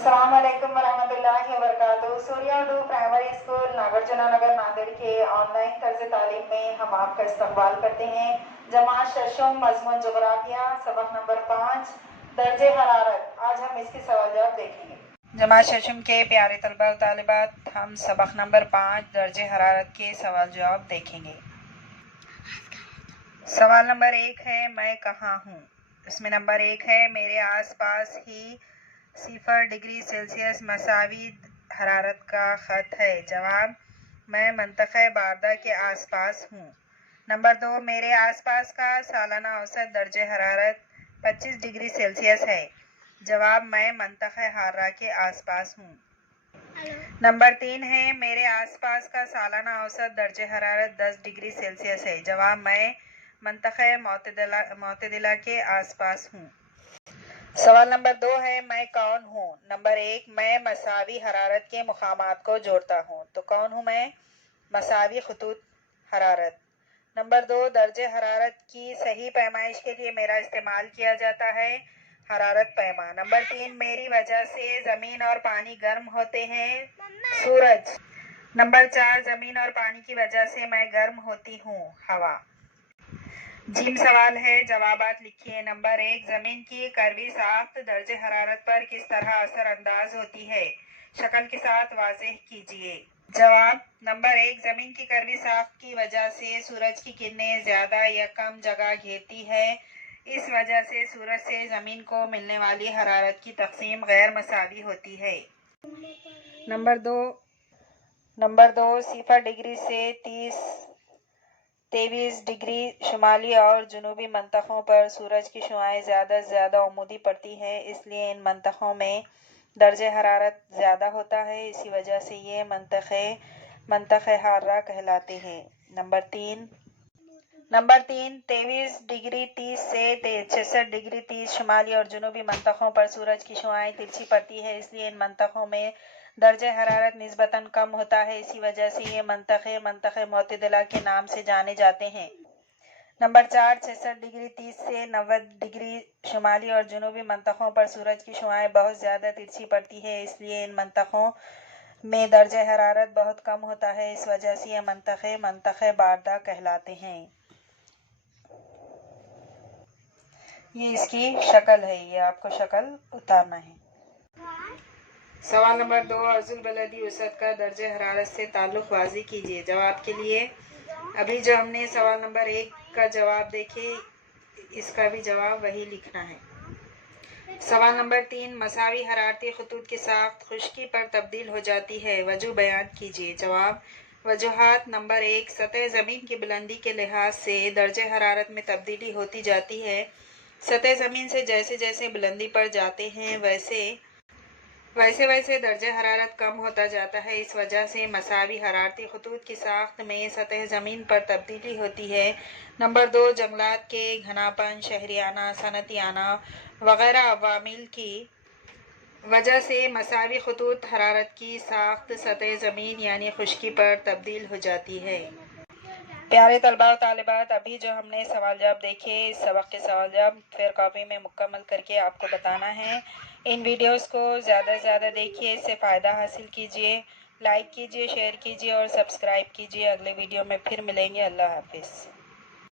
अस्सलाम वालेकुम वरहमतुल्लाहि वबरकातुहू। सूर्या उर्दू प्राइमरी स्कूल नागार्जुना नगर नांदेड़ के ऑनलाइन तर्ज तालीम में हम आपका इस्तकबाल करते हैं। जमात शशम मज़मून जोग्राफिया सबक नंबर 5 दर्जे हरारत। आज हम इसके सवाल जवाब देखेंगे। जमात शशम के प्यारे तलबा और तालिबात, हम सबक नंबर 5 दर्जे हरारत के सवाल जवाब देखेंगे। सवाल नंबर 1 है, मैं कहाँ हूँ। इसमें नंबर 1 है, मेरे आसपास ही 0 डिग्री सेल्सियस मसावी हरारत का ख़त है। जवाब, मैं मंतक़े बारदा के आसपास हूँ। नंबर 2, मेरे आसपास का सालाना औसत दर्जे हरारत 25 डिग्री सेल्सियस है। जवाब, मैं मंतक़े हार्रा के आसपास हूँ। नंबर 3 है, मेरे आसपास का सालाना औसत दर्जे हरारत 10 डिग्री सेल्सियस है। जवाब, मैं मंतक़े मोतदिला के आसपास हूँ। सवाल नंबर 2 है, मैं कौन हूँ। नंबर 1, मैं मसावी हरारत के मुकामात को जोड़ता हूँ। तो कौन हूँ मैं? मसावी खतूत हरारत। नंबर 2, दर्जे हरारत की सही पैमाइश के लिए मेरा इस्तेमाल किया जाता है हरारत पैमा। नंबर 3, मेरी वजह से ज़मीन और पानी गर्म होते हैं, सूरज। नंबर 4, ज़मीन और पानी की वजह से मैं गर्म होती हूँ, हवा। जिम सवाल है, जवाबात लिखिए। नंबर 1, ज़मीन की करवी साख्त दर्जे हरारत पर किस तरह असर अंदाज होती है? शक्ल के साथ वाज़ेह कीजिए। जवाब, नंबर 1, ज़मीन की करवी साख्त की वजह से सूरज की किरणें ज़्यादा या कम जगह घेरती है। इस वजह से सूरज से ज़मीन को मिलने वाली हरारत की तकसीम गैर मसावी होती है। नंबर 2, 0 डिग्री से 23 डिग्री शुमाली और जनूबी मंतखों पर सूरज की शुआएं ज़्यादा से ज़्यादा उमूदी पड़ती हैं, इसलिए इन मंतखों में दर्जे हरारत ज़्यादा होता है। इसी वजह से ये मंतखे हार्रा कहलाते हैं। नंबर 3, 23 डिग्री 30 से 66 डिग्री 30 शुमाली और जनूबी मंतखों पर सूरज की शुआएं तिरछी पड़ती है, इसलिए इन मंतखों में दर्जे हरारत निस्बतन कम होता है। इसी वजह से ये मंतखे मोतदिला के नाम से जाने जाते हैं। नंबर 4, 66 डिग्री 30 से 90 डिग्री शुमाली और जनूबी मंतखों पर सूरज की शुआएं बहुत ज़्यादा तिरछी पड़ती है, इसलिए इन मंतखों में दर्जे हरारत बहुत कम होता है। इस वजह से ये मंतखे बारदा कहलाते हैं। ये इसकी शक्ल है, ये आपको शक्ल उतारना है। सवाल नंबर 2, अर्जुल बलदी उसद का दर्जे हरारत से ताल्लुक़ वाज़ी कीजिए। जवाब के लिए अभी जो हमने सवाल नंबर 1 का जवाब देखे, इसका भी जवाब वही लिखना है। सवाल नंबर 3, मसावी हरारती खतूत की साख्त खुश्की पर तब्दील हो जाती है, वजह बयान कीजिए। जवाब, वजूहात। नंबर 1, सतह ज़मीन की बुलंदी के लिहाज से दर्जे हरारत में तब्दीली होती जाती है। सतह ज़मीन से जैसे जैसे बुलंदी पर जाते हैं वैसे दर्जे हरारत कम होता जाता है। इस वजह से मसावी हरारती खतूत की साख्त में सतह ज़मीन पर तब्दीली होती है। नंबर 2, जंगलात के घनापन, शहरियाना, सनतियाना वगैरह अवामिल की वजह से मसावी खतूत हरारत की साख्त सतह ज़मीन यानी खुश्की पर तब्दील हो जाती है। प्यारे तलबा और तालिबात, अभी जो हमने सवाल जवाब देखे, इस सबक के सवाल जवाब फिर कॉपी में मुकम्मल करके आपको बताना है। इन वीडियोस को ज़्यादा से ज़्यादा देखिए, इससे फ़ायदा हासिल कीजिए। लाइक कीजिए, शेयर कीजिए और सब्सक्राइब कीजिए। अगले वीडियो में फिर मिलेंगे। अल्लाह हाफिज़।